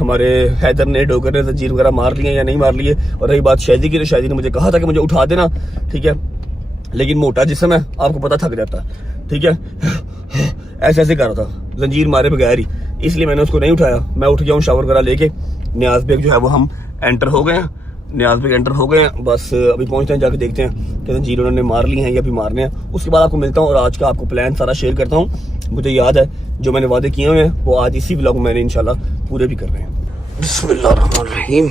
ہمارے حیدر نے ڈوگر نے زنجیر وغیرہ مار لیے یا نہیں مار لیے. اور رہی بات شہزی کی تو شہزی نے مجھے کہا تھا کہ مجھے اٹھا دینا, ٹھیک ہے, لیکن موٹا جسم ہے آپ کو پتہ تھک جاتا ہے, ٹھیک ہے, ایسے ایسے کر رہا تھا زنجیر مارے بغیر ہی, اس لیے میں نے اس کو نہیں اٹھایا. میں اٹھ گیا ہوں شاور وغیرہ لے کے. نیاز بیگ جو ہے وہ ہم انٹر ہو گئے ہیں, نیاز بیگ انٹر ہو گئے ہیں, بس ابھی پہنچتے ہیں, جا کے دیکھتے ہیں کہ زنجیر انہوں نے مار لی ہیں یا بھی مارنے ہیں. اس کے بعد آپ کو ملتا ہوں اور آج کا آپ کو پلان سارا شیئر کرتا ہوں. مجھے یاد ہے جو میں نے وعدے کیے ہوئے ہیں وہ آج اسی ولاگ میں نے انشاءاللہ پورے بھی کر رہے ہیں. بسم اللہ الرحمن الرحیم.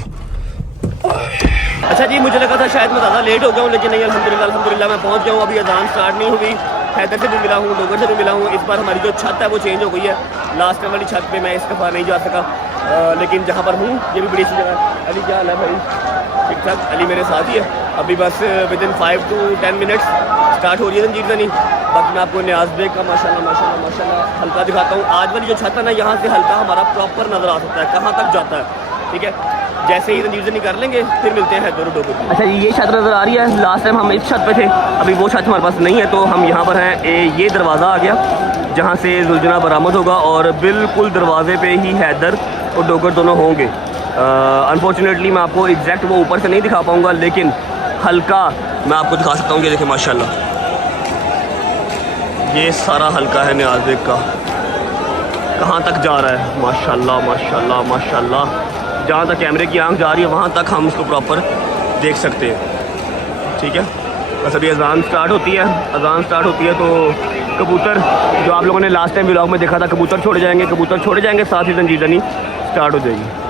اچھا جی, مجھے لگا تھا شاید میں زیادہ لیٹ ہو گیا ہوں, لیکن نہیں, الحمدللہ میں پہنچ گیا ہوں. ابھی اذان سٹارٹ نہیں ہوئی. حیدر سے بھی ملا ہوں, ڈوگر سے بھی ملا ہوں. اس بار ہماری جو چھت ہے وہ چینج ہو گئی ہے. لاسٹ ٹائم والی چھت پہ میں اس دفعہ نہیں جا سکا, لیکن جہاں پر ہوں یہ بھی بڑی سی جگہ ہے. علی کیا حال ہے بھائی؟ ٹھیک ٹھاک. علی میرے ساتھ ہی ہے. ابھی بس ودن 5 to 10 منٹس اسٹارٹ ہو رہی ہے زنجیر زنی. باقی میں آپ کو نیاز بیگ کا ماشاءاللہ ہلکا دکھاتا ہوں. آج والی جو چھت ہے نا, یہاں سے ہلکا ہمارا پراپر نظر آ سکتا ہے کہاں تک جاتا ہے, ٹھیک ہے. جیسے ہی زنجیر زنی کر لیں گے پھر ملتے ہیں حیدر ڈوگر. اچھا جی, یہ چھت نظر آ رہی ہے. لاسٹ ٹائم ہم اس چھت پہ تھے, ابھی وہ چھت ہمارے پاس نہیں ہے, تو ہم یہاں پر ہیں. یہ دروازہ آ گیا جہاں سے زلجنا برآمد ہوگا, اور بالکل دروازے پہ ہی حیدر اور ڈوگر دونوں ہوں گے. انفارچونیٹلی میں آپ کو ایگزیکٹ وہ اوپر سے نہیں دکھا پاؤں گا, لیکن ہلکا میں آپ کو دکھا سکتا ہوں. کہ دیکھیں ماشاءاللہ یہ سارا ہلکا ہے نیاز بیگ کا, کہاں تک جا رہا ہے. ماشاءاللہ جہاں تک کیمرے کی آنکھ جا رہی ہے وہاں تک ہم اس کو پراپر دیکھ سکتے ہیں, ٹھیک ہے. بس ابھی اذان سٹارٹ ہوتی ہے تو کبوتر جو آپ لوگوں نے لاسٹ ٹائم ولاگ میں دیکھا تھا, کبوتر چھوڑے جائیں گے, ساتھ ہی زنجیر زنی سٹارٹ ہو جائے گی.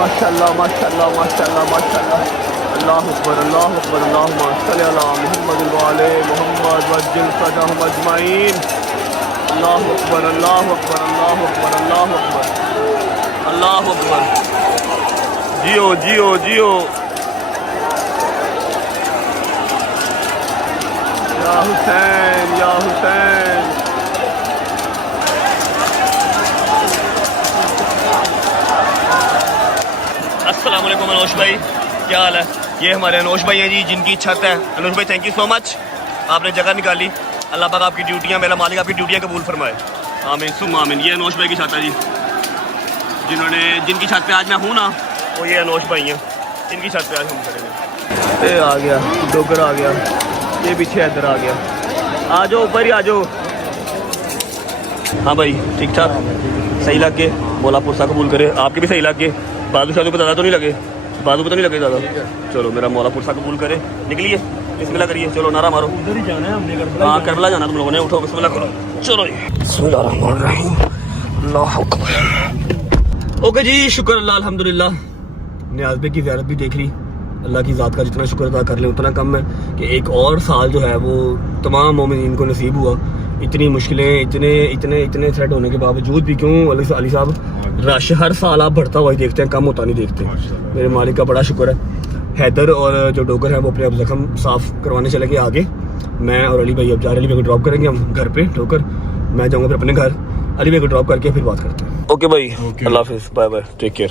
ماشاءاللہ. اللہ اکبر, اللہم صلی علی محمد وعلی محمد وعجل فرجہم اجمعین. اللہ اکبر. جیو. یا حسین. السلام علیکم انوش بھائی, کیا حال ہے؟ یہ ہمارے انوش بھائی ہیں جی, جن کی چھت ہے. انوش بھائی تھینک یو سو مچ, آپ نے جگہ نکالی. اللہ پاک آپ کی ڈیوٹیاں, میرا مالک آپ کی ڈیوٹیاں قبول فرمائے, آمین ثم آمین. یہ انوش بھائی کی چھت ہے جی, جن کی چھت پہ آج میں ہوں نا, وہ یہ انوش بھائی ہیں, ان کی چھت پہ آج ہم کریں گے. یہ آ گیا ڈوگر, آ گیا, یہ پیچھے ادھر آ گیا. آ جاؤ اوپر ہی آ جاؤ. ہاں بھائی ٹھیک ٹھاک, صحیح لگ کے, مولا پرسا قبول کرے. آپ کے بھی صحیح لگ کے, بازو شادو پہ زیادہ تو نہیں لگے, بازو پہ تو نہیں لگے زیادہ. چلو میرا مولا پرسا قبول کرے. نکلیے, بسم اللہ کریے, چلو نعرہ مارو. ادھر ہی جانا ہے ہم نے, ہاں کربلا جانا تم لوگوں نے. اٹھو بسم اللہ کرو, چلو بسم اللہ الرحمن الرحیم. اللہ اکبر. اوکے جی, شکر اللہ الحمدللہ. نیاز بیگ کی زیارت بھی دیکھ لی. اللہ کی ذات کا جتنا شکر ادا کر لیں اتنا کم ہے کہ ایک اور سال جو ہے وہ تمام مومنین کو نصیب ہوا. اتنی مشکلیں, اتنے تھریٹ ہونے کے باوجود بھی, کیوں علی صاحب رش ہر سال آپ بڑھتا ہوا ہی دیکھتے ہیں, کم ہوتا نہیں دیکھتے. میرے مالک کا بڑا شکر ہے. حیدر اور جو ڈوگر ہیں وہ اپنے اب زخم صاف کروانے چلے گئے آگے. میں اور علی بھائی اب جا رہے, علی بھائی کو ڈراپ کریں گے ہم گھر پہ ڈوگر. میں جاؤں گا پھر اپنے گھر, علی بھائی کو ڈراپ کر کے پھر بات کرتے ہیں. اوکے بھائی, اللہ حافظ, بائے بائے, ٹیک کیئر.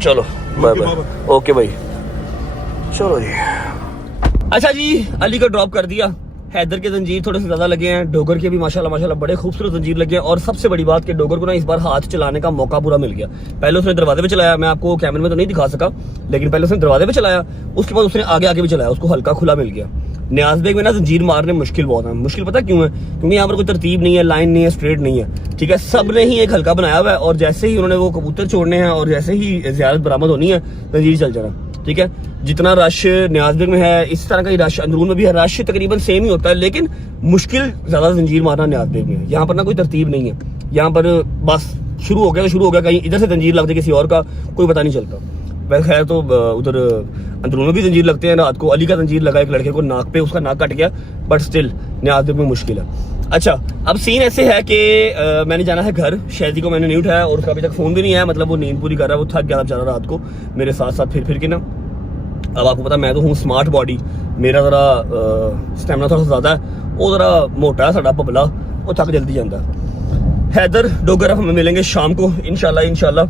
چلو بائے بائے. اوکے بھائی, چلو جی. اچھا جی, علی کو ڈراپ کر دیا. حیدر کے زنجیر تھوڑے سے زیادہ لگے ہیں, ڈوگر کے بھی ماشاءاللہ بڑے خوبصورت زنجیر لگے ہیں. اور سب سے بڑی بات کہ ڈوگر کو نا اس بار ہاتھ چلانے کا موقع پورا مل گیا. پہلے اس نے دروازے پہ چلایا, میں آپ کو کیمرے میں تو نہیں دکھا سکا, لیکن پہلے اس نے دروازے پہ چلایا, اس کے بعد اس نے آگے بھی چلایا, اس کو ہلکا کھلا مل گیا. نیاز بیگ میں نا زنجیر مارنے مشکل بہت ہے. مشکل پتہ کیوں ہے؟ کیونکہ یہاں پر کوئی ترتیب نہیں ہے, لائن نہیں ہے, اسٹریٹ نہیں ہے, ٹھیک ہے. سب نے ہی ایک ہلکا بنایا ہوا ہے, اور جیسے ہی انہوں نے وہ کبوتر چھوڑنے ہیں اور جیسے ہی زیارت برآمد ہونی ہے زنجیر چل جانا, ٹھیک ہے. جتنا رش نیاز بیگ میں ہے اس طرح کا ہی رش اندرون میں بھی ہے. رش تقریباً سیم ہی ہوتا ہے, لیکن مشکل زیادہ زنجیر مارنا نیاز بیگ میں ہے. یہاں پر نا کوئی ترتیب نہیں ہے, یہاں پر بس شروع ہو گیا, کہیں ادھر سے زنجیر لگ جائے کسی اور کا, کوئی پتہ نہیں چلتا. ویسے خیر تو ادھر اندرون میں بھی زنجیر لگتے ہیں. رات کو علی کا زنجیر لگا ایک لڑکے کو ناک پہ, اس کا ناک کٹ گیا, بٹ اسٹل نیاز بیگ میں مشکل ہے. اچھا, اب سین ایسے ہے کہ میں نے جانا ہے گھر. شہزی کو میں نے نہیں اٹھایا اور اس کا ابھی تک فون بھی نہیں آیا, مطلب وہ نیند پوری کر رہا ہے, وہ تھک گیا تھا بیچارہ رات کو میرے ساتھ پھر کے نا. اب آپ کو پتا میں تو ہوں اسمارٹ باڈی, میرا ذرا اسٹیمنا تھوڑا سا زیادہ ہے, وہ ذرا موٹا ہے ساڈا پبلا, وہ تھک جلدی جاتا ہے. حیدر ڈوگر ہم ملیں گے شام کو انشاءاللہ.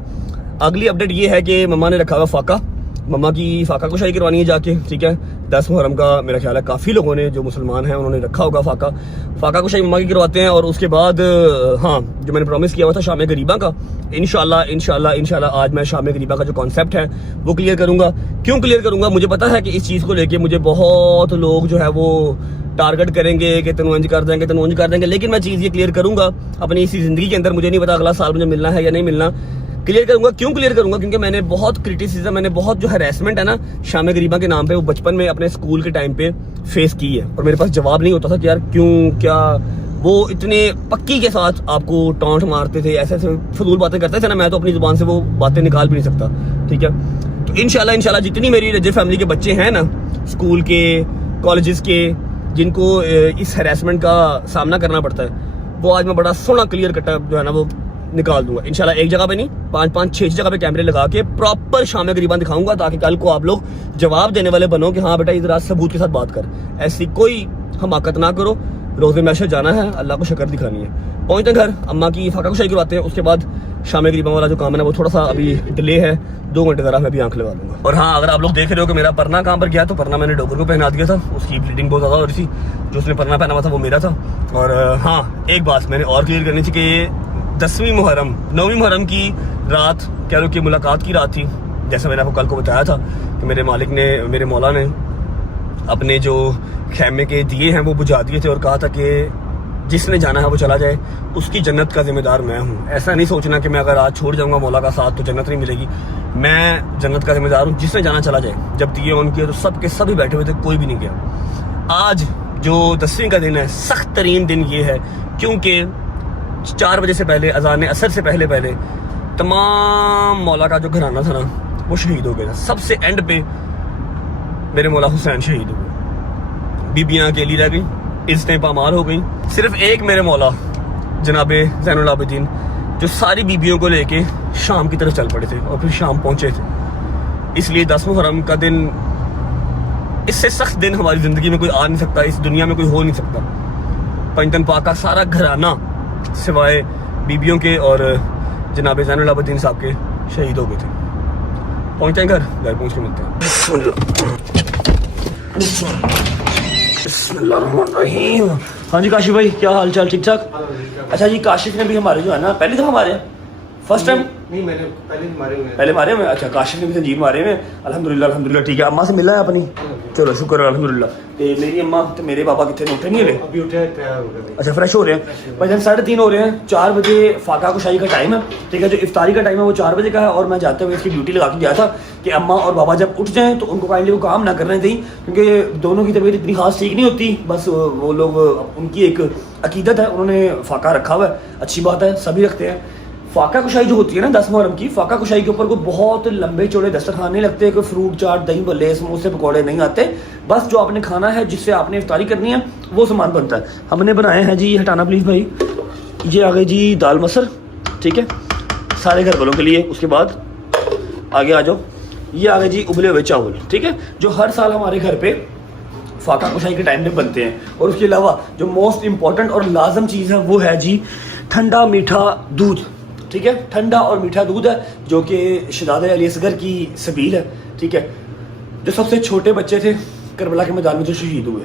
اگلی اپڈیٹ یہ ہے کہ مما نے رکھا ہوا فاقہ, مما کی فاقہ کشائی کروانی ہے جا کے, ٹھیک ہے. 10 محرم کا میرا خیال ہے کافی لوگوں نے جو مسلمان ہیں انہوں نے رکھا ہوگا فاقہ کشائی مما کی کرواتے ہیں. اور اس کے بعد ہاں جو میں نے پرومس کیا ہوا تھا شام غریبہ کا, انشاءاللہ آج میں شام غریبہ کا جو کانسیپٹ ہے وہ کلیئر کروں گا. کیوں کلیئر کروں گا؟ مجھے پتا ہے کہ اس چیز کو لے کے مجھے بہت لوگ جو ہے وہ ٹارگٹ کریں گے کہ تنو انج کر دیں گے, لیکن میں چیز یہ کلیئر کروں گا اپنی اسی زندگی کے اندر. مجھے نہیں پتا اگلا سال مجھے ملنا ہے یا نہیں ملنا, کلیئر کروں گا. کیوں کلیئر کروں گا؟ کیونکہ میں نے بہت کرٹیسزم, میں نے بہت جو ہیراسمنٹ ہے نا شام غریبہ کے نام پہ, وہ بچپن میں اپنے اسکول کے ٹائم پہ فیس کی ہے, اور میرے پاس جواب نہیں ہوتا تھا کہ یار کیوں, کیا. وہ اتنے پکی کے ساتھ آپ کو ٹانٹ مارتے تھے, ایسے فضول باتیں کرتے تھے نا, میں تو اپنی زبان سے وہ باتیں نکال بھی نہیں سکتا, ٹھیک ہے. تو انشاءاللہ جتنی میری رجر فیملی کے بچے ہیں نا, اسکول کے, کالجز کے, جن کو اس ہیراسمنٹ کا سامنا کرنا پڑتا ہے, وہ آج میں بڑا سونا کلیئر کٹا جو ہے نا وہ نکال دوں گا انشاءاللہ. ایک جگہ پہ نہیں, 5-6 جگہ پہ کیمرے لگا کے پراپر شام غریبہ دکھاؤں گا, تاکہ کل کو آپ لوگ جواب دینے والے بنو کہ ہاں بیٹا ادھر ثبوت کے ساتھ بات کر. ایسی کوئی حماقت نہ کرو, روزے میں جانا ہے, اللہ کو شکر دکھانی ہے. پہنچتے ہیں گھر, اماں کی فاقہ کشائی کرواتے ہیں, اس کے بعد شام غریبہ والا جو کام ہے وہ تھوڑا سا ابھی ڈیلے ہے, 2 گھنٹے ذرا میں بھی آنکھ لگا دوں گا. اور ہاں اگر آپ لوگ دیکھ رہے ہو کہ میرا پرنا کہاں پر گیا, تو پرنا میں نے ڈوگر کو پہنا دیا تھا, اس کی بلیڈنگ بہت زیادہ ہو رہی تھی. جو اس نے پرنا پہنا ہوا تھا وہ میرا تھا. اور ہاں ایک بات میں نے اور کلیئر کرنی تھی کہ 9 محرم کی رات کہہ لو کہ ملاقات کی رات تھی, جیسا میں نے آپ کو کل کو بتایا تھا کہ میرے مالک نے, میرے مولا نے اپنے جو خیمے کے دیے ہیں وہ بجھا دیے تھے, اور کہا تھا کہ جس نے جانا ہے وہ چلا جائے, اس کی جنت کا ذمہ دار میں ہوں. ایسا نہیں سوچنا کہ میں اگر آج چھوڑ جاؤں گا مولا کا ساتھ تو جنت نہیں ملے گی. میں جنت کا ذمہ دار ہوں, جس نے جانا چلا جائے. جب دیے ان کے تو سب کے سب ہی بیٹھے ہوئے تھے, کوئی بھی نہیں گیا. آج جو 10ویں کا دن ہے, سخت ترین دن یہ ہے کیونکہ 4 بجے سے پہلے, اذان عصر سے پہلے تمام مولا کا جو گھرانہ تھا نا وہ شہید ہو گیا تھا. سب سے اینڈ پہ میرے مولا حسین شہید ہو گئے, بیبیاں اکیلی رہ گئی, عزتیں پامال ہو گئیں. صرف ایک میرے مولا جناب زین العابدین جو ساری بیبیوں کو لے کے شام کی طرف چل پڑے تھے اور پھر شام پہنچے تھے. اس لیے 10 محرم کا دن, اس سے سخت دن ہماری زندگی میں کوئی آ نہیں سکتا, اس دنیا میں کوئی ہو نہیں سکتا. پنجتن پاک کا سارا گھرانہ سوائے بیبیوں کے اور جناب زین العابدین صاحب کے شہید ہو گئے تھے. پہنچتے ہیں گھر پہنچ کے ملتے ہیں. بسم اللہ الرحمن الرحیم. ہاں جی کاشف بھائی, کیا حال چال؟ ٹھیک ٹھاک. اچھا جی, کاشف نے بھی ہمارے جو ہے نا پہلے تو ہمارے فرسٹ ٹائم نہیں, میں نے پہلے مارے ہوئے. اچھا, کاشف نے بھی زنجیر مارے ہوئے, الحمدللہ. ٹھیک ہے, اماں سے ملا ہے اپنی, چلو شکر الحمدللہ. میری اماں تو میرے پاپا کتنے اٹھے نہیں رہے, ابھی اٹھے تیار ہو گئے. اچھا فریش ہو رہے ہیں بھائی جان. 3:30 ہو رہے ہیں, 4 بجے فاقہ کشائی کا ٹائم ہے, ٹھیک ہے. جو افطاری کا ٹائم ہے وہ 4 بجے کا ہے, اور میں جاتے ہوئے اس کی ڈیوٹی لگا کے گیا تھا کہ اماں اور بابا جب اٹھ جائیں تو ان کو کائنڈلی وہ کام نہ کرنے دیں, کیونکہ دونوں کی طبیعت اتنی خاص ٹھیک نہیں ہوتی. بس وہ لوگ, ان کی ایک عقیدت ہے, انہوں نے فاقہ رکھا ہوا ہے, اچھی بات ہے, سبھی رکھتے ہیں. فاقہ کشائی جو ہوتی ہے نا 10 محرم کی, فاقہ کشائی کے اوپر کوئی بہت لمبے چوڑے دسترخوان نہیں لگتے, کوئی فروٹ چاٹ, دہی بلے, سموسے, پکوڑے نہیں آتے. بس جو آپ نے کھانا ہے, جس سے آپ نے افطاری کرنی ہے, وہ سامان بنتا ہے. ہم نے بنائے ہیں جی, ہٹانا پلیز بھائی, یہ آ گئے جی دال مسر, ٹھیک ہے, سارے گھر والوں کے لیے. اس کے بعد آگے آ جاؤ, یہ آ گئے جی ابلے ہوئے چاول, ٹھیک ہے, جو ہر سال ہمارے گھر پہ فاقہ کشائی کے ٹائم پہ بنتے ہیں. اور اس کے علاوہ جو موسٹ امپورٹنٹ اور لازم چیز ہے وہ ہے جی ٹھنڈا میٹھا دودھ, ٹھیک ہے. ٹھنڈا اور میٹھا دودھ ہے جو کہ شہزادہ علی اصغر کی سبیل ہے, ٹھیک ہے, جو سب سے چھوٹے بچے تھے کربلا کے میدان میں جو شہید ہوئے.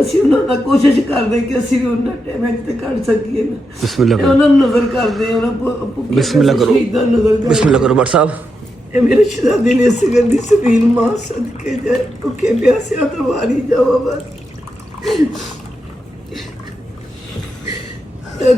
ਅਸੀਂ ਉਹਨਾਂ ਦਾ ਕੋਸ਼ਿਸ਼ ਕਰਦੇ ਕਿ ਅਸੀਂ ਵੀ ਉਹਨਾਂ ਟਾਈਮ ਤੇ ਕੱਢ ਸਕੀਏ ਨਾ। ਬਿਸਮਿਲ੍ਲਾ ਕਰੋ, ਉਹਨਾਂ ਨੂੰ ਨਜ਼ਰ ਕਰਦੇ, ਉਹਨਾਂ ਬਿਸਮਿਲ੍ਲਾ ਕਰੋ, ਸ਼ਹੀਦਾਂ ਨਜ਼ਰ ਕਰਦੇ। ਬਿਸਮਿਲ੍ਲਾ ਕਰੋ ਬਟ ਸਾਹਿਬ, ਇਹ ਮੇਰੇ ਸ਼ਹਿਜ਼ਾਦੇ ਨੇ ਸਿਗਰ ਦੀ ਸਬੀਲ ਮਾਂ ਸਦਕੇ ਜਾਏ ਭੁੱਖੇ ਪਿਆਸਿਆਂ ਤੋਂ ਵਾਰੀ ਜਾਵਾ ਬਸ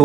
2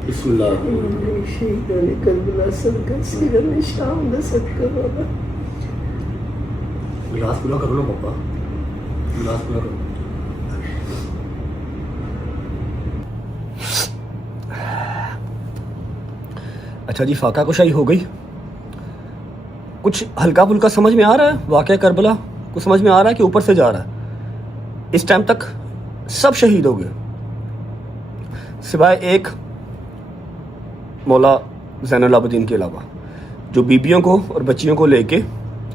بسم اللہ شہیدان کربلا صدقہ سیرت شام دا صدقہ بابا. گلاس پورا کرو نا پاپا, گلاس پورا کرو. اچھا جی, فاقہ کشائی ہو گئی. کچھ ہلکا پھلکا سمجھ میں آ رہا ہے واقعہ کربلا, کچھ سمجھ میں آ رہا ہے کہ اوپر سے جا رہا ہے. اس ٹائم تک سب شہید ہو گئے سوائے ایک مولا زین العابدین کے علاوہ, جو بیبیوں کو اور بچیوں کو لے کے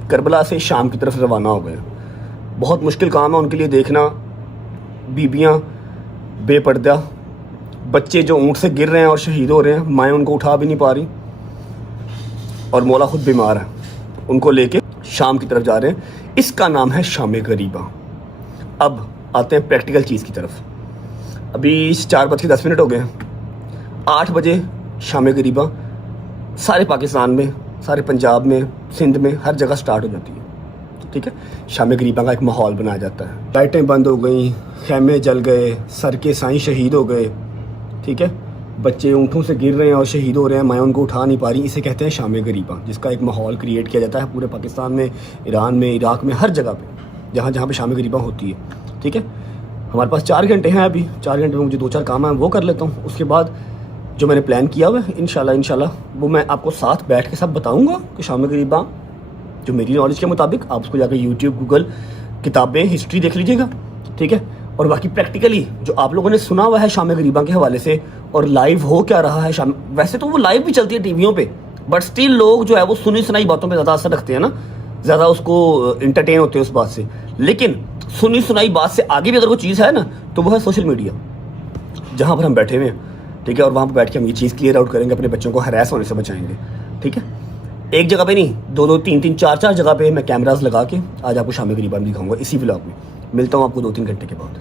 کربلا سے شام کی طرف روانہ ہو گئے. بہت مشکل کام ہے ان کے لیے دیکھنا, بیبیاں بے پردہ, بچے جو اونٹ سے گر رہے ہیں اور شہید ہو رہے ہیں, مائیں ان کو اٹھا بھی نہیں پا رہی, اور مولا خود بیمار ہے, ان کو لے کے شام کی طرف جا رہے ہیں. اس کا نام ہے شام غریبہ. اب آتے ہیں پریکٹیکل چیز کی طرف. ابھی 4:10 ہو گئے ہیں. 8 بجے شام غریبہ سارے پاکستان میں, سارے پنجاب میں, سندھ میں, ہر جگہ سٹارٹ ہو جاتی ہے. ٹھیک ہے, شام غریبہ کا ایک ماحول بنایا جاتا ہے. لائٹیں بند ہو گئیں, خیمے جل گئے, سر کے سائیں شہید ہو گئے. ٹھیک ہے, بچے اونٹوں سے گر رہے ہیں اور شہید ہو رہے ہیں, مائیں ان کو اٹھا نہیں پا رہی. اسے کہتے ہیں شام غریبہ, جس کا ایک ماحول کریٹ کیا جاتا ہے پورے پاکستان میں, ایران میں, عراق میں, ہر جگہ پہ جہاں جہاں پہ شام غریبہ ہوتی ہے. ٹھیک ہے, ہمارے پاس 4 گھنٹے ہیں. ابھی 4 گھنٹے میں مجھے 2-4 کام ہیں, وہ کر لیتا ہوں. اس کے بعد جو میں نے پلان کیا ہوا ہے انشاءاللہ وہ میں آپ کو ساتھ بیٹھ کے سب بتاؤں گا کہ شام غریبہ جو میری نالج کے مطابق, آپ اس کو جا کے یوٹیوب, گوگل, کتابیں, ہسٹری دیکھ لیجیے گا. ٹھیک ہے, اور باقی پریکٹیکلی جو آپ لوگوں نے سنا ہوا ہے شام غریبہ کے حوالے سے, اور لائیو ہو کیا رہا ہے شام, ویسے تو وہ لائیو بھی چلتی ہے ٹی ویوں پہ, بٹ اسٹل لوگ جو ہے وہ سنی سنائی باتوں پہ زیادہ اثر رکھتے ہیں نا, زیادہ اس کو انٹرٹین ہوتے ہیں اس بات سے. لیکن سنی سنائی بات سے آگے بھی اگر کوئی چیز ہے نا تو وہ ہے سوشل میڈیا, جہاں پر ہم بیٹھے ہوئے ہیں. ٹھیک ہے, اور وہاں پہ بیٹھ کے ہم یہ چیز کلیئر آؤٹ کریں گے, اپنے بچوں کو ہراس ہونے سے بچائیں گے. ٹھیک ہے, ایک جگہ پہ نہیں, 2-2, 3-3, 4-4 جگہ پہ میں کیمراز لگا کے آج آپ کو شام غریبہ بھی دکھاؤں گا اسی ولاگ میں. ملتا ہوں آپ کو 2-3 گھنٹے کے بعد.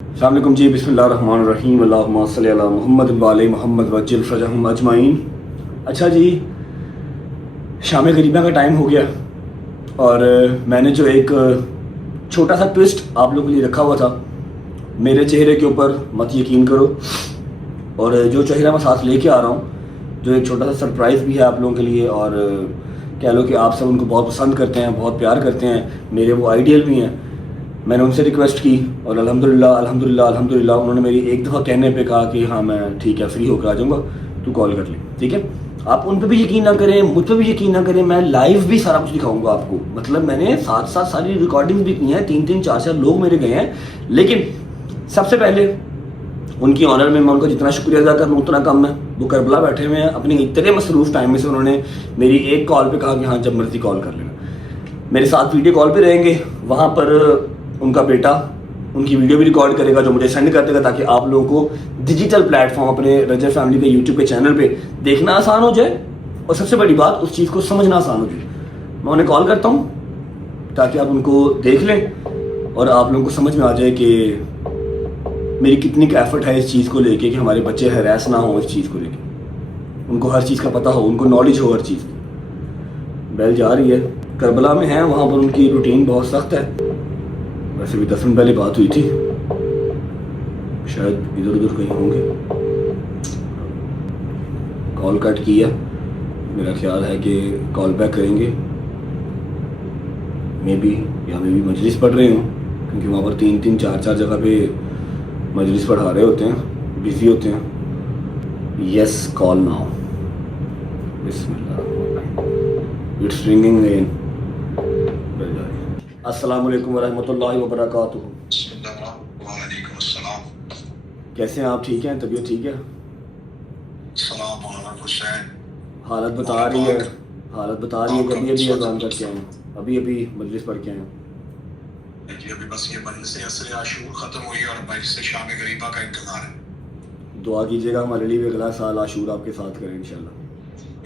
السلام علیکم جی, بسم اللہ الرحمن الرحیم, اللہم صلی علی محمد وعلی محمد وعجل فرجہم اجمعین. اچھا جی, شام غریبہ کا ٹائم ہو گیا, اور میں نے جو ایک چھوٹا سا ٹوسٹ آپ لوگوں کے لیے رکھا ہوا تھا, میرے چہرے کے اوپر مت یقین کرو, اور جو چہرہ میں ساتھ لے کے آ رہا ہوں, جو ایک چھوٹا سا سرپرائز بھی ہے آپ لوگوں کے لیے, اور کہہ لو کہ آپ سب ان کو بہت پسند کرتے ہیں, بہت پیار کرتے ہیں, میرے وہ آئیڈیل بھی ہیں. میں نے ان سے ریکویسٹ کی اور الحمدللہ انہوں نے میری ایک دفعہ کہنے پہ کہا کہ ہاں میں ٹھیک ہے فری ہو کر آ جاؤں گا, تو کال کر لیں. ٹھیک ہے, آپ ان پہ بھی یقین نہ کریں, مجھ پہ بھی یقین نہ کریں, میں لائیو بھی سارا کچھ دکھاؤں گا آپ کو. مطلب میں نے ساتھ ساری ریکارڈنگ بھی کی ہیں, 3-3, 4-4 لوگ میرے گئے ہیں. لیکن سب سے پہلے ان کی آنر میں ان کا جتنا شکریہ ادا کروں اتنا کم ہے. وہ کربلا بیٹھے ہوئے ہیں, اپنی اتنے مصروف ٹائم میں سے انہوں نے میری ایک کال پہ کہا کہ ہاں جب مرضی کال کر لینا. میرے ساتھ ویڈیو کال پہ رہیں گے, وہاں پر ان کا بیٹا ان کی ویڈیو بھی ریکارڈ کرے گا جو مجھے سینڈ کر دے گا, تاکہ آپ لوگوں کو ڈیجیٹل پلیٹ فارم اپنے رجب فیملی کے یوٹیوب کے چینل پہ دیکھنا آسان ہو جائے, اور سب سے بڑی بات اس چیز کو سمجھنا آسان ہو جائے. میں انہیں کال کرتا ہوں تاکہ آپ ان کو دیکھ لیں اور آپ لوگوں کو سمجھ میں آ جائے کہ میری کتنی کا ایفرٹ ہے اس چیز کو لے کے, کہ ہمارے بچے ہراس نہ ہوں اس چیز کو لے کے, ان کو ہر چیز کا پتہ ہو, ان کو نالج ہو ہر چیز کی. بیل جا رہی ہے, کربلا میں ہیں, وہاں پر ان کی روٹین بہت سخت ہے. ویسے بھی 10 منٹ پہلے بات ہوئی تھی, شاید ادھر ادھر کہیں ہوں گے. کال کٹ کی ہے, میرا خیال ہے کہ کال بیک کریں گے, مے بی مجلس پڑھ رہے ہوں, کیونکہ وہاں پر 3-3, 4-4 جگہ پہ مجلس پڑھا رہے ہوتے ہیں, بزی ہوتے ہیں. یس, کال ناؤ. بسم اللہ, اٹس رنگنگ اگین. السلام علیکم ورحمۃ اللہ وبرکاتہ. وعلیکم السلام. کیسے ہیں آپ, ٹھیک ہیں, طبیعت ٹھیک ہے؟ السلام علیکم حسین. حالت بتا رہی ہے کہ ابھی اذان کر کے آئے, ابھی مجلس پڑھ کے آئے. جی ابھی بس یہ مجلس عصر عاشور ختم ہوئی اور مجلس شام غریبہ کا انتظار ہے. دعا کیجیے گا ہمارے لیے, اگلا سال عاشور آپ کے ساتھ کریں انشاءاللہ.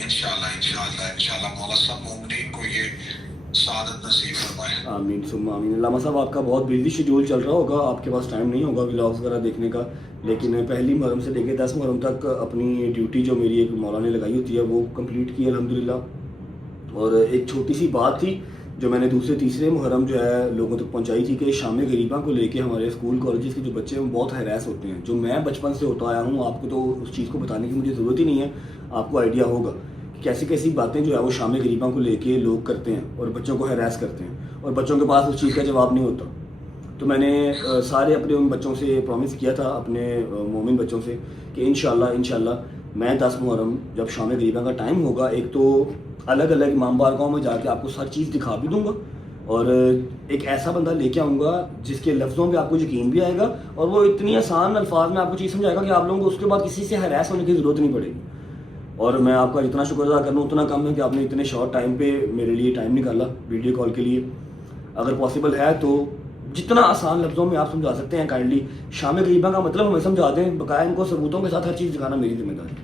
انشاءاللہ مولا سب مومنین کو یہ سعادت نصیب فرمائے. آمین ثم آمین. علامہ صاحب آپ کا بہت بزی شیڈول چل رہا ہوگا, آپ کے پاس ٹائم نہیں ہوگا ولاگز وغیرہ دیکھنے کا, لیکن 1 محرم سے لے کے 10 محرم تک اپنی ڈیوٹی جو میری ایک مولا نے لگائی ہوتی ہے وہ کمپلیٹ کی الحمدللہ. اور ایک چھوٹی سی بات تھی جو میں نے دوسرے تیسرے محرم جو ہے لوگوں تک پہنچائی تھی کہ شام غریباں کو لے کے ہمارے اسکول کالجز کے جو بچے ہیں وہ بہت ہیراس ہوتے ہیں. جو میں بچپن سے ہوتا آیا ہوں, آپ کو تو اس چیز کو بتانے کی مجھے ضرورت ہی نہیں ہے, آپ کو آئیڈیا ہوگا کہ کیسی کیسی باتیں جو ہے وہ شام غریباں کو لے کے لوگ کرتے ہیں اور بچوں کو ہیراس کرتے ہیں, اور بچوں کے پاس اس چیز کا جواب نہیں ہوتا. تو میں نے سارے اپنے ان بچوں سے پرومس کیا تھا, اپنے مومن بچوں سے, کہ انشاءاللہ میں 10 محرم جب شام غریباں کا ٹائم ہوگا, ایک تو الگ الگ امام بارگاہوں میں جا کے آپ کو ہر چیز دکھا بھی دوں گا, اور ایک ایسا بندہ لے کے آؤں گا جس کے لفظوں پہ آپ کو یقین بھی آئے گا, اور وہ اتنی آسان الفاظ میں آپ کو چیز سمجھائے گا کہ آپ لوگوں کو اس کے بعد کسی سے ہیراس ہونے کی ضرورت نہیں پڑے گی. اور میں آپ کا جتنا شکر ادا کرنا اتنا کم ہے کہ آپ نے اتنے شارٹ ٹائم پہ میرے لیے ٹائم نکالا ویڈیو کال کے لیے. اگر پاسبل ہے تو جتنا آسان لفظوں میں آپ سمجھا سکتے ہیں کائنڈلی شام غریباں کا مطلب ہمیں سمجھا دیں, بقایا ان کو ثبوتوں کے ساتھ ہر چیز دکھانا میری ذمہ داری.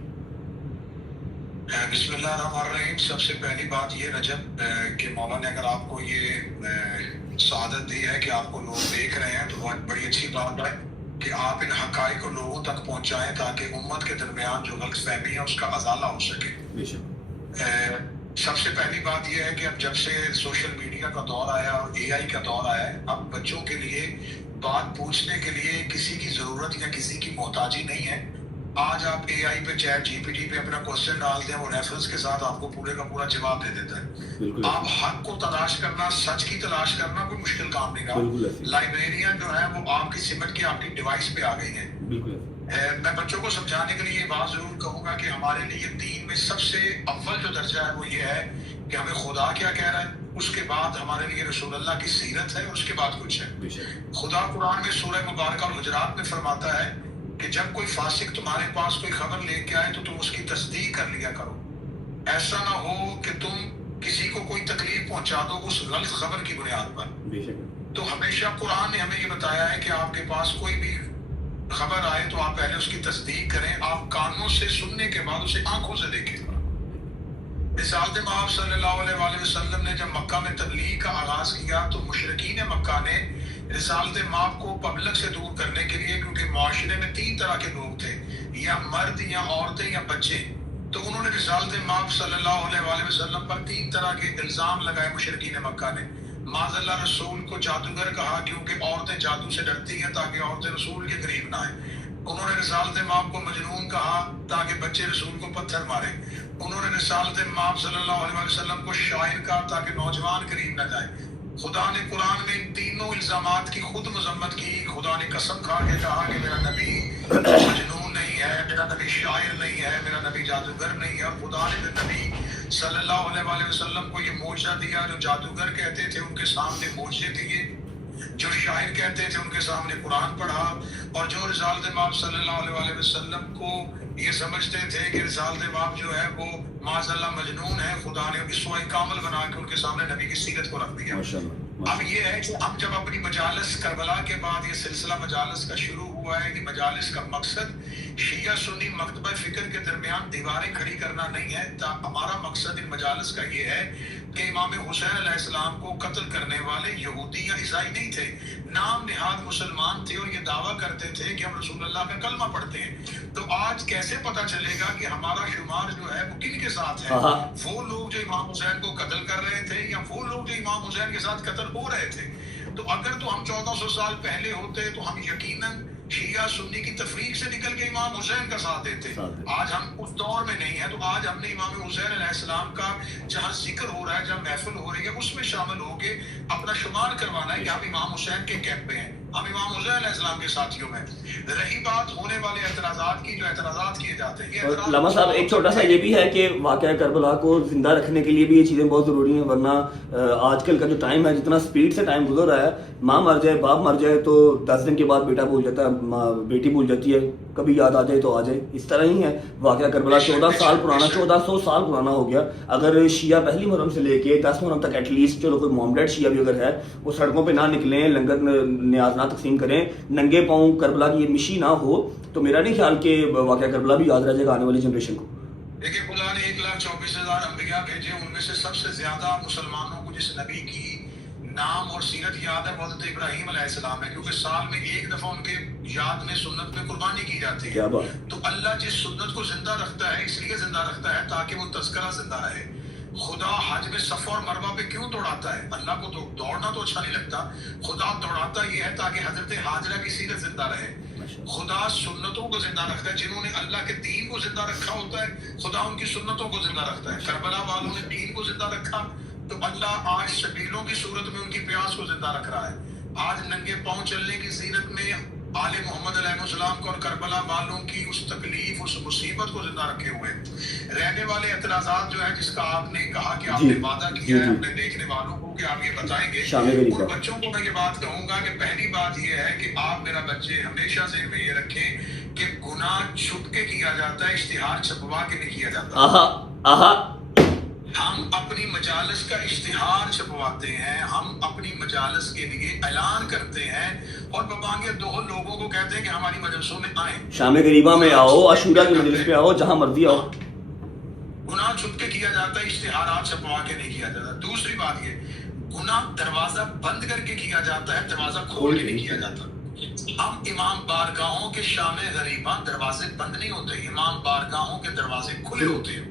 بسم اللہ الرحمن الرحیم. سب سے پہلی بات یہ رجب کہ مولا نے اگر آپ کو یہ سعادت دی ہے کہ آپ کو لوگ دیکھ رہے ہیں تو بڑی اچھی بات ہے کہ آپ ان حقائق کو لوگوں تک پہنچائیں تاکہ امت کے درمیان جو غلط فہمی ہے اس کا ازالہ ہو سکے. سب سے پہلی بات یہ ہے کہ اب جب سے سوشل میڈیا کا دور آیا اور اے آئی کا دور آیا ہے, اب بچوں کے لیے بات پوچھنے کے لیے کسی کی ضرورت یا کسی کی محتاجی نہیں ہے. آج آپ اے آئی پہ چیٹ جی پی ٹی پہ اپنا کوشچن ڈال دیں, وہ ریفرنس کے ساتھ آپ کو پورے کا پورا جواب دے دیتا ہے. آپ حق کو تلاش کرنا, سچ کی تلاش کرنا کوئی مشکل کام نہیں رہا. لائبریرین جو ہے وہ آپ کی سمٹ کے آپ کی ڈیوائس پہ آ گئی ہیں. میں بچوں کو سمجھانے کے لیے یہ بات ضرور کہوں گا کہ ہمارے لیے دین میں سب سے اول جو درجہ ہے وہ یہ ہے کہ ہمیں خدا کیا کہہ رہا ہے, اس کے بعد ہمارے لیے رسول اللہ کی سیرت ہے, اور اس کے بعد کچھ ہے. خدا قرآن میں سورہ مبارکہ الحجرات میں فرماتا ہے کہ جب کوئی فاسق تمہارے پاس کوئی خبر لے کے آئے تو تم اس کی تصدیق کر لیا کرو. ایسا نہ ہو کہ تم کسی کو کوئی تکلیف پہنچا دو اس غلط خبر کی بنیاد پر. تو ہمیشہ قرآن نے ہمیں یہ بتایا ہے کہ آپ کے پاس کوئی بھی خبر آئے تو آپ پہلے اس کی تصدیق کریں, آپ کانوں سے سننے کے بعد اسے آنکھوں سے دیکھیں. رسالت مآب صلی اللہ علیہ وآلہ وسلم نے جب مکہ میں تبلیغ کا آغاز کیا تو مشرکین مکہ نے رسالت مآب کو پبلک سے دور کرنے کے لیے, کیونکہ معاشرے میں 3 طرح کے لوگ تھے, یا مرد یا عورتیں یا بچے, تو انہوں نے رسالت مآب صلی اللہ علیہ وآلہ وسلم پر 3 طرح کے الزام لگائے. مشرکین مکہ نے معاذ اللہ رسول کو جادوگر کہا کیونکہ عورتیں جادو سے ڈرتی ہیں تاکہ عورتیں رسول کے قریب نہ آئیں. انہوں نے رسالت مآب کو مجنون کہا تاکہ بچے رسول کو پتھر ماریں. انہوں نے رسالت مآب صلی اللہ علیہ وسلم کو شاعر کہا تاکہ نوجوان قریب نہ جائیں. خدا نے قرآن میں ان تینوں الزامات کی خود مذمت کی. خدا نے قسم کھا کے کہا کہ میرا نبی مجنون نہیں ہے, میرا نبی شاعر نہیں ہے, میرا نبی جادوگر نہیں ہے. اور خدا نے میرے نبی صلی اللہ علیہ وسلم کو یہ معجزہ دیا. جو جادوگر کہتے تھے ان کے سامنے معجزے دیے, جو شاعر کہتے تھے ان کے سامنے قرآن پڑھا, اور جو رسالت مآب صلی اللہ علیہ وسلم کو یہ سمجھتے تھے کہ رسالت مآب جو ہے وہ معاذ اللہ مجنون ہے, خدا نے اسوہ کامل بنا کے ان کے سامنے نبی کی سیرت کو رکھ دیا. اب یہ ہے کہ ہم جب اپنی مجالس کربلا کے بعد یہ سلسلہ مجالس کا شروع ہوا ہے کہ مجالس کا مقصد شیعہ سنی مکتبہ فکر کے درمیان دیواریں کھڑی کرنا نہیں ہے. ہمارا مقصد ان مجالس کا یہ ہے کہ امام حسین علیہ السلام کو قتل کرنے والے یہودی یا عیسائی نہیں تھے, نام نہاد مسلمان تھے, اور یہ دعویٰ کرتے تھے کہ ہم رسول اللہ کا کلمہ پڑھتے ہیں. تو آج کیسے پتہ چلے گا کہ ہمارا شمار جو ہے وہ کن کے ساتھ ہے؟ وہ لوگ جو امام حسین کو قتل کر رہے تھے یا وہ لوگ جو امام حسین کے ساتھ قتل ہو رہے تھے. تو اگر تو ہم 1400 سال پہلے ہوتے تو ہم یقیناً شیعہ سنی کی تفریق سے نکل کے امام حسین کا ساتھ دیتے. آج ہم اس دور میں نہیں ہیں, تو آج ہم نے امام حسین علیہ السلام کا جہاں ذکر ہو رہا ہے, جہاں محفل ہو رہی ہے, اس میں شامل ہو کے اپنا شمار کروانا ہے کہ ہم امام حسین کے کیمپ پہ ہیں, ہم امام حسین علیہ السلام کے ساتھیوں میں. رہی بات ہونے والے اعتراضات کی, جو اعتراضات کیے جاتے ہیں, علامہ صاحب ایک چھوٹا سا یہ بھی ہے کہ واقعہ کربلا کو زندہ رکھنے کے لیے بھی یہ چیزیں بہت ضروری ہیں, ورنہ آج کل کا جو ٹائم ہے, جتنا سپیڈ سے ٹائم گزر رہا ہے, ماں مر جائے باپ مر جائے تو 10 دن کے بعد بیٹا بھول جاتا ہے, بیٹی بھول جاتی ہے, کبھی یاد آ جائے تو آ جائے. اس طرح ہی ہے واقعہ کربلا 14 سال پرانا, 1400 سال پرانا ہو گیا. اگر شیعہ پہلی محرم سے لے کے 10 محرم تک ایٹ لیسٹ, چلو کوئی مومڈیڈ شیعہ بھی اگر ہے, وہ سڑکوں پہ نہ نکلیں, لنگر نیاز نہ تقسیم کریں, ننگے پاؤں کربلا کی یہ مشی نہ ہو, تو میرا نہیں خیال کہ واقعہ کربلا بھی یاد رہ جائے گا آنے والی جنریشن کو. دیکھیں خدا نے 1,24,000 انبیاء بھیجے, ان میں سے سب سے زیادہ مسلمانوں کو جس نبی کی نام اور سیرت یاد ہے وہ حضرت ابراہیم علیہ السلام ہے, کیونکہ سال میں 1 دفعہ ان کے یاد میں سنت میں قربانی کی جاتی ہے. تو اللہ جس سنت کو زندہ رکھتا ہے اس لیے زندہ رکھتا ہے تاکہ وہ تذکرہ زندہ رہے. خدا حج میں صفا اور مروہ پہ کیوں دوڑاتا ہے؟ اللہ کو تو دوڑنا تو اچھا نہیں لگتا، خدا دوڑاتا یہ ہے تاکہ حضرت حاجرہ کی سیرت زندہ رہے۔ خدا سنتوں کو زندہ رکھتا ہے، جنہوں نے اللہ کے دین کو زندہ رکھا ہوتا ہے خدا ان کی سنتوں کو زندہ رکھتا ہے۔ کربلا والوں نے دین کو زندہ رکھا تو اللہ آج شبیلوں کی صورت میں ان کی پیاس کو زندہ رکھ رہا ہے۔ آج ننگے پاؤں چلنے کی زینت میں آل محمد علیہ السلام کو اور کربلا والوں کی اس تکلیف اس مصیبت کو زندہ رکھے ہوئے رہنے والے اعتراضات جو ہے جس کا آپ نے کہا کہ آپ نے وعدہ کیا ہے اپنے دیکھنے والوں کو کہ آپ یہ بتائیں گے، ان بچوں کو میں یہ بات کہوں گا کہ پہلی بات یہ ہے کہ آپ میرا بچے ہمیشہ ذہن میں یہ رکھیں کہ گناہ چھپ کے کیا جاتا ہے، اشتہار چھپوا کے نہیں کیا جاتا۔ ہم اپنی مجالس کا اشتہار چھپواتے ہیں، ہم اپنی مجالس کے لیے اعلان کرتے ہیں اور ببانگے دو لوگوں کو کہتے ہیں کہ ہماری مجلسوں میں آئیں، شام غریبہ میں آؤ، عاشورہ کی مجلس پہ آؤ، جہاں مرضی آؤ۔ گناہ چھپ کے کیا جاتا ہے، اشتہارات چھپوا کے نہیں کیا جاتا۔ دوسری بات یہ، گناہ دروازہ بند کر کے کیا جاتا ہے، دروازہ کھول کے نہیں کیا جاتا۔ ہم امام بارگاہوں کے شام غریبہ دروازے بند نہیں ہوتے، امام بارگاہوں کے دروازے کھلے ہوتے ہیں۔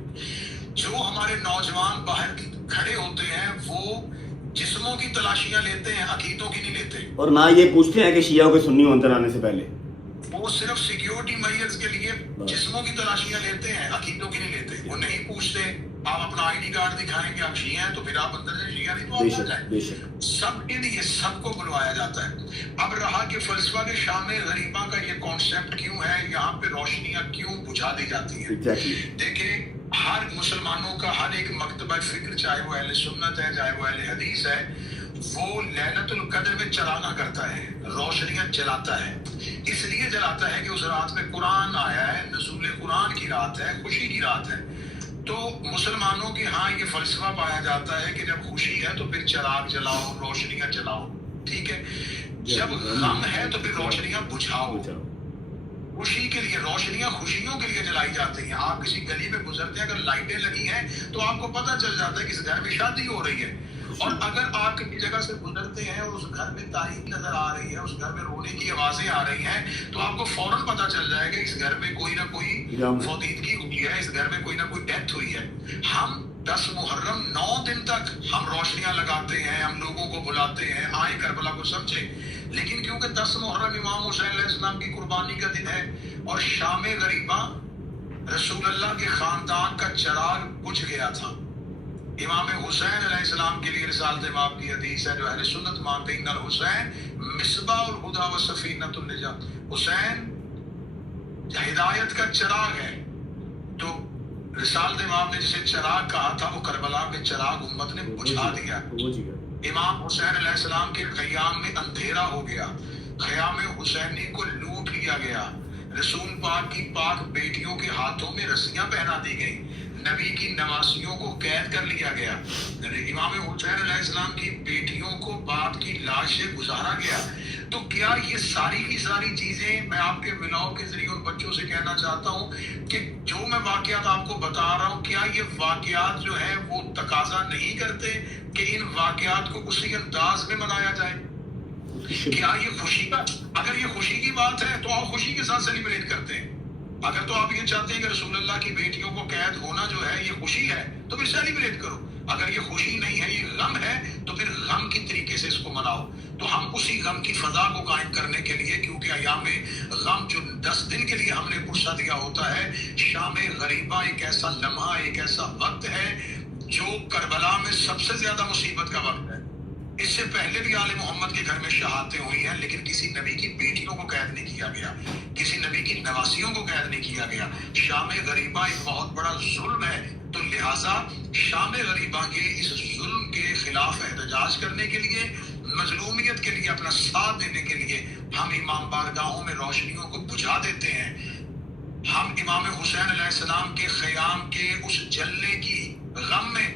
جو ہمارے نوجوان باہر کھڑے ہوتے ہیں وہ جسموں کی تلاشیاں لیتے ہیں، عقیدوں کی نہیں لیتے، اور نہ یہ پوچھتے ہیں کہ شیعہ کے سنی اندر آنے سے پہلے، وہ صرف سیکیورٹی میئرز کے لیے جسموں کی تلاشیاں لیتے ہیں، عقیدوں کی نہیں لیتے۔ وہ نہیں پوچھتے آپ اپنا آئی ڈی کارڈ دکھائیں کہ آپ شیعہ ہیں تو پھر آپ اندر سے شیعہ نہیں تو آپ نہ جائیں۔ سب کے لیے سب کو بلوایا جاتا ہے۔ اب رہا کہ فلسفہ کے شام غریبہ کا یہ کانسیپٹ کیوں ہے، یہاں پہ روشنیاں کیوں بجھا دی جاتی ہیں؟ دیکھیں ہر مسلمانوں کا ہر ایک مکتبہ فکر، چاہے وہ اہل سنت ہے چاہے وہ اہل حدیث ہے، وہ لیلۃ القدر میں چراغاں کرتا ہے، روشنیاں جلاتا ہے۔ اس لیے جلاتا ہے کہ اس رات میں قرآن آیا ہے، نزول قرآن کی رات ہے، خوشی کی رات ہے۔ تو مسلمانوں کے ہاں یہ فلسفہ پایا جاتا ہے کہ جب خوشی ہے تو پھر چراغ جلاؤ، روشنیاں جلاؤ، ٹھیک ہے۔ جب غم ہے تو پھر روشنیاں بجھاؤ۔ خوشی کے لیے روشنیاں خوشیوں کے لیے جلائی جاتی ہیں۔ آپ کسی گلی میں گزرتے ہیں، اگر لائٹیں لگی ہیں تو آپ کو پتہ چل جاتا ہے کہ اس گھر میں شادی ہو رہی ہے، اور اگر آپ کسی جگہ سے گزرتے ہیں اور اس گھر میں تاریکی نظر آ رہی ہے، اس گھر میں رونے کی آوازیں آ رہی ہیں، تو آپ کو فوراً پتہ چل جائے گا اس گھر میں کوئی نہ کوئی فوتیدگی ہوئی ہے، اس گھر میں کوئی نہ کوئی ڈیتھ ہوئی ہے۔ ہم 10 محرم 9 دن تک ہم روشنیاں لگاتے ہیں، ہم لوگوں کو بلاتے ہیں آئیں کربلا کو سمجھیں، لیکن کیونکہ 10 محرم امام حسین علیہ السلام کی قربانی کا دن ہے اور شام غریبہ رسول اللہ کے خاندان کا چراغ بجھ گیا تھا۔ امام حسین علیہ السلام کے لیے رسالت امام کی حدیث ہے جو اہل سنت مانتے ہیں، ان الحسین مصباح الہدی و سفینۃ النجات، حسین ہدایت کا چراغ ہے۔ تو رسالت امام نے جسے چراغ کہا تھا وہ کربلا میں چراغ امت نے بجھا دیا۔ امام حسین علیہ السلام کے خیام میں اندھیرا ہو گیا، خیام حسینی کو لوٹ لیا گیا، رسول پاک کی پاک بیٹیوں کے ہاتھوں میں رسیاں پہنا دی گئیں، نبی کی نواسیوں کو قید کر لیا گیا، امام حسین علیہ السلام کی بیٹیوں کو باپ کی لاش سے گزارا گیا۔ تو کیا یہ ساری کی ساری چیزیں میں آپ کے ولاؤ کے ذریعے ان بچوں سے کہنا چاہتا ہوں کہ جو میں واقعات آپ کو بتا رہا ہوں، کیا یہ واقعات جو ہے وہ تقاضا نہیں کرتے کہ ان واقعات کو اسی انداز میں منایا جائے؟ کیا یہ خوشی کا، اگر یہ خوشی کی بات ہے تو آپ خوشی کے ساتھ سیلیبریٹ کرتے ہیں۔ اگر تو آپ یہ چاہتے ہیں کہ رسول اللہ کی بیٹیوں کو قید ہونا جو ہے یہ خوشی ہے تو پھر سیلیبریٹ کرو۔ اگر یہ خوشی نہیں ہے، یہ غم ہے، تو پھر غم کی طریقے سے اس کو مناؤ۔ تو ہم اسی غم کی فضا کو قائم کرنے کے لیے، کیونکہ ایام غم جو 10 دن کے لیے ہم نے پرسہ دیا ہوتا ہے، شام غریبہ ایک ایسا لمحہ، ایک ایسا وقت ہے جو کربلا میں سب سے زیادہ مصیبت کا وقت ہے۔ اس سے پہلے بھی آل محمد کے گھر میں شہادتیں ہوئی ہیں، لیکن کسی نبی کی بیٹیوں کو قید نہیں کیا گیا، کسی نبی کی نواسیوں کو قید نہیں کیا گیا۔ شام غریبہ ایک بہت بڑا ظلم ہے، تو لہٰذا شام غریبہ کے اس ظلم کے خلاف احتجاج کرنے کے لیے، مظلومیت کے لیے اپنا ساتھ دینے کے لیے ہم امام بارگاہوں میں روشنیوں کو بجھا دیتے ہیں۔ ہم امام حسین علیہ السلام کے خیام کے اس جلنے کی غم میں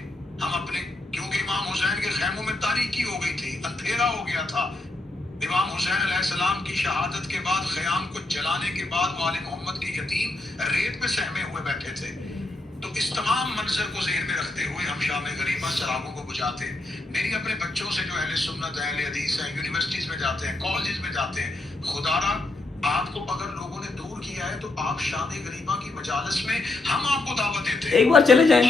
ہم اپنے، کیونکہ امام حسین کے خیموں میں تاریکی ہو گئی تھی، اندھیرا ہو گیا تھا۔ امام حسین علیہ السلام کی شہادت کے بعد خیام کو جلانے کے بعد والد محمد کے یتیم ریت میں سہمے ہوئے بیٹھے تھے۔ تو اس تمام منظر کو ذہن میں رکھتے ہوئے ہم شام غریبہ چراغوں کو بجھاتے ہیں۔ میری اپنے بچوں سے جو اہل سنت ہے، اہل حدیث ہیں، یونیورسٹیز میں جاتے ہیں، کالجز میں جاتے ہیں، خدا را آپ کو اگر لوگوں نے دور کیا ہے تو آپ شام غریبہ کی مجالس میں ہم آپ کو دعوت دیتے ہیں، ایک بار چلے جائیں،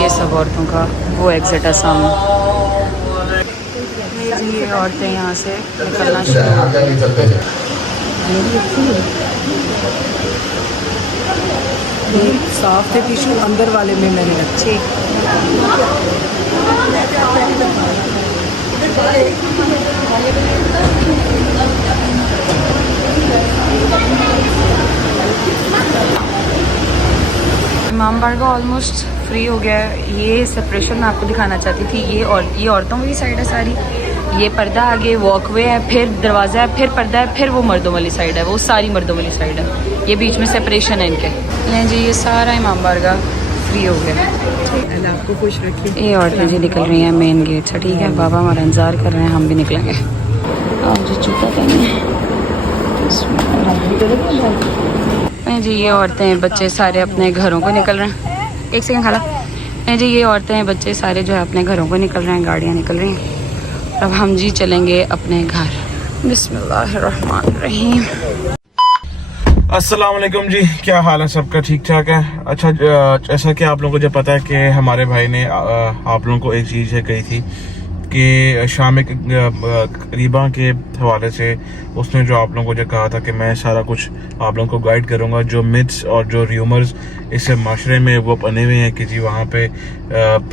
یہ سب عورتوں کا وہ ایگزٹ ہے سامنے. جی یہ عورتیں یہاں سے نکلنا شروع ہو گئی. صاف تھے ٹیشو اندر والے میں نے رکھے. امام بارگاہ آلموسٹ فری ہو گیا ہے. یہ سپریشن میں آپ کو دکھانا چاہتی تھی. یہ عورتوں والی سائڈ ہے ساری. یہ پردہ آگے واک وے ہے, پھر دروازہ ہے, پھر پردہ ہے, پھر وہ مردوں والی سائڈ ہے. وہ ساری مردوں والی سائڈ ہے. یہ بیچ میں سپریشن ہے ان کے. جی یہ سارا امام بارگاہ فری ہو گیا. اللہ آپ کو خوش رکھے. یہ عورتیں جی نکل رہی ہیں مین گیٹ سے, ٹھیک ہے. بابا ہمارا انتظار کر رہے ہیں, ہم بھی نکلیں گے. آپ جی چوکا پہنے جی. یہ عورتیں بچے سارے اپنے گھروں کو نکل رہے ہیں. ایک سیکنڈ کھالا. جی یہ عورتیں بچے سارے جو ہے اپنے گھروں کو نکل رہے ہیں, گاڑیاں نکل رہی ہیں. اب ہم جی چلیں گے اپنے گھر. بسم اللہ الرحمن الرحیم. السلام علیکم جی, کیا حال ہے سب کا؟ ٹھیک ٹھاک ہے. اچھا جیسا کہ آپ لوگوں کو جو پتا ہے کہ ہمارے بھائی نے آپ لوگوں کو ایک چیز کہی تھی کہ شام قریباں کے حوالے سے اس نے جو آپ لوگوں کو جو کہا تھا کہ میں سارا کچھ آپ لوگوں کو گائیڈ کروں گا. جو متس اور جو ریومرز اس معاشرے میں وہ بنے ہوئے ہیں کہ جی وہاں پہ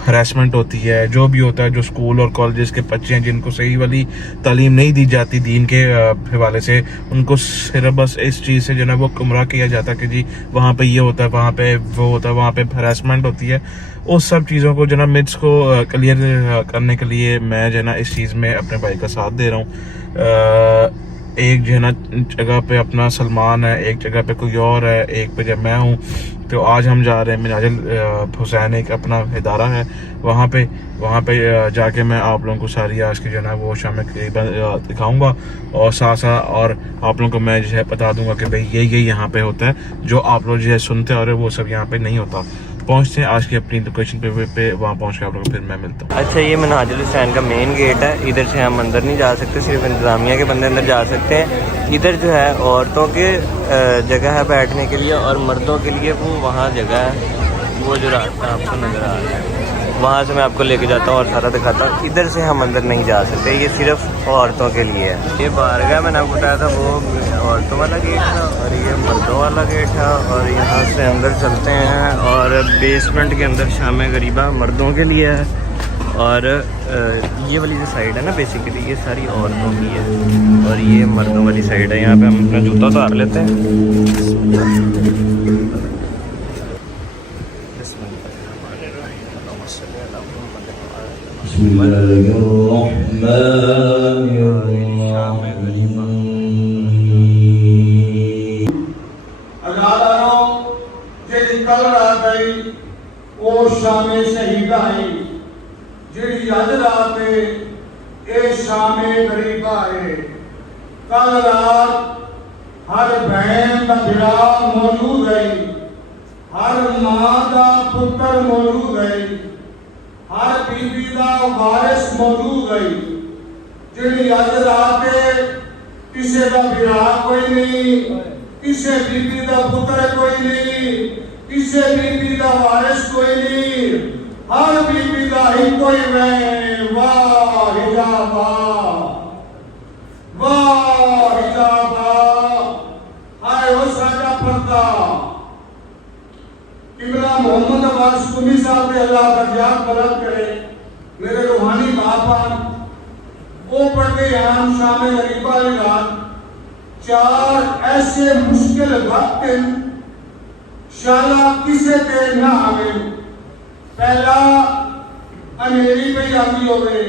ہراسمنٹ ہوتی ہے, جو بھی ہوتا ہے, جو اسکول اور کالجز کے بچے ہیں جن کو صحیح والی تعلیم نہیں دی جاتی دین کے حوالے سے, ان کو صرف بس اس چیز سے جو ہے وہ گمراہ کیا جاتا ہے کہ جی وہاں پہ یہ ہوتا ہے, وہاں پہ وہ ہوتا ہے, وہاں پہ ہراسمنٹ ہوتی ہے. اس سب چیزوں کو جو نا متس کو کلیئر کرنے کے لیے میں جو ہے نا اس چیز میں اپنے بھائی کا ساتھ دے رہا ہوں. ایک جو ہے نا جگہ پہ اپنا سلمان ہے, ایک جگہ پہ کوئی اور ہے, ایک پہ جب میں ہوں. تو آج ہم جا رہے ہیں مناجل حسین, ایک اپنا ادارہ ہے وہاں پہ جا کے میں آپ لوگوں کو ساری آج کی جو ہے نا وہ شام قریباً دکھاؤں گا, اور ساتھ ساتھ اور آپ لوگوں کو میں جو ہے بتا دوں گا کہ بھئی یہ یہاں پہ ہوتا ہے, جو آپ لوگ جو ہے سنتے اور وہ سب یہاں پہ نہیں ہوتا. پہنچتے ہیں آج کی اپنی لوکیشن پہ, وہاں پہنچ کے آپ لوگوں کو پھر میں ملتا ہوں. اچھا یہ منہاج الحسین کا مین گیٹ ہے. ادھر سے ہم اندر نہیں جا سکتے, صرف انتظامیہ کے بندے اندر جا سکتے ہیں. ادھر جو ہے عورتوں کے جگہ ہے بیٹھنے کے لیے, اور مردوں کے لیے وہ وہاں جگہ ہے. وہ جو راستہ آپ کو نظر آ رہا ہے وہاں سے میں آپ کو لے کے جاتا ہوں اور سارا دکھاتا ہوں. ادھر سے ہم اندر نہیں جا سکتے, یہ صرف عورتوں کے لیے ہے. یہ بارگاہ میں نے آپ کو بتایا تھا وہ عورتوں والا گیٹ تھا, اور یہ مردوں والا گیٹ تھا. اور یہاں سے اندر چلتے ہیں, اور بیسمنٹ کے اندر شام غریبہ مردوں کے لیے ہے, اور یہ والی جو سائڈ ہے نا بیسیکلی یہ ساری عورتوں کی ہے, اور یہ مردوں والی سائڈ ہے. یہاں پہ ہم اپنا جوتا اتار لیتے ہیں. بسم اللہ الرحمن الرحیم. اجالانوں جیڑی کل رات آئی وہ شام شہیدہ آئی, جیڑی اج رات ہے اے شام غریبہ ہے. کل رات ہر بہن کا بھرا موجود ہے, ہر ماں کا پتر موجود ہے, ہر بیوی کا وارث موجود ہے. جیڑی اج رات ہے کسی کا بھرا کوئی نہیں, کسی بیوی کا پتر کوئی نہیں, کسی بیوی کا وارث کوئی نہیں, ہر بیوی کا ہی کوئی میں. واہ حجابا, واہ حجابا, ہائے وہ ساڈا پردہ. قبلہ محمد عباس قمی صاحب نے اللہ درجات بلند کرے, میرے روحانی باپا وہ پڑھتے ہیں شام غریبہ کی رات. 4 ایسے مشکل وقت شالا کسے تے نہ آوے. پہلا انہیری پہ آتی ہوئے,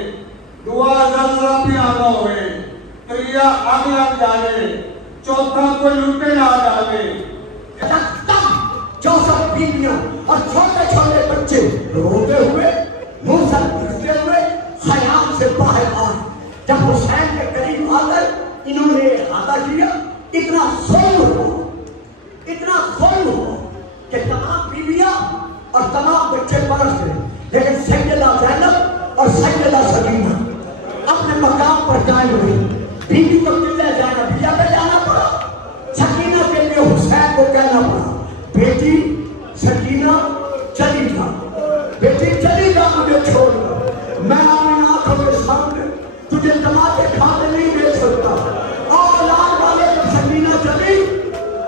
دعا زلزلہ پہ آنا ہوئے, تریا آگ لگ جائے, چوتھا کوئی لٹے نہ جائے. جو سب بیویاں اور چھوٹے چھوٹے بچے روتے ہوئے منہ سے دکھتے ہوئے خیام سے باہر آئے. جب حسین کے قریب آ کر انہوں نے احاطہ کیا, اتنا ظلم ہوا کہ تمام بیویاں اور تمام بچے برس گئے, لیکن سیدہ زینب اور سیدہ سکینہ اپنے مقام پر قائم ہوئی. بیوی کو قلعہ زینبیہ پہ جانا پڑا, سکینہ کے لیے حسین کو کہنا پڑا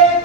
1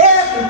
1